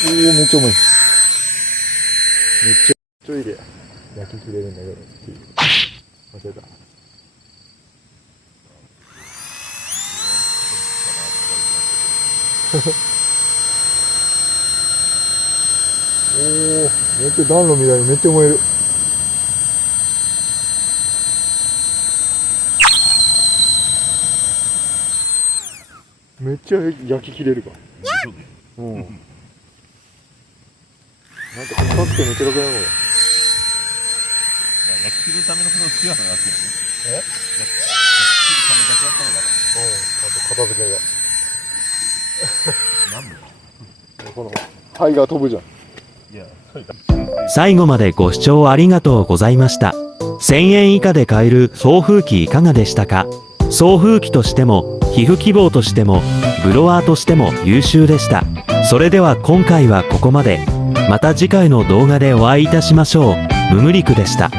おー、めっちゃ重い。めっちゃ一人で焼き切れるんだけどっていう。間違えた。おー、めっちゃ暖炉みたいにめっちゃ燃える。めっちゃ焼き切れるか。うん。なんかかかってめっちゃ楽なのよ。焼き切るためのその強さがあってる。え？焼き切るためだけやったのが。あと片付けが。なんで？このタイが飛ぶじゃん。いや、最後までご視聴ありがとうございました。1000円以下で買える送風機いかがでしたか？送風機としても皮膚希望としてもブロワーとしても優秀でした。それでは今回はここまで。また次回の動画でお会いいたしましょう。ムムリクでした。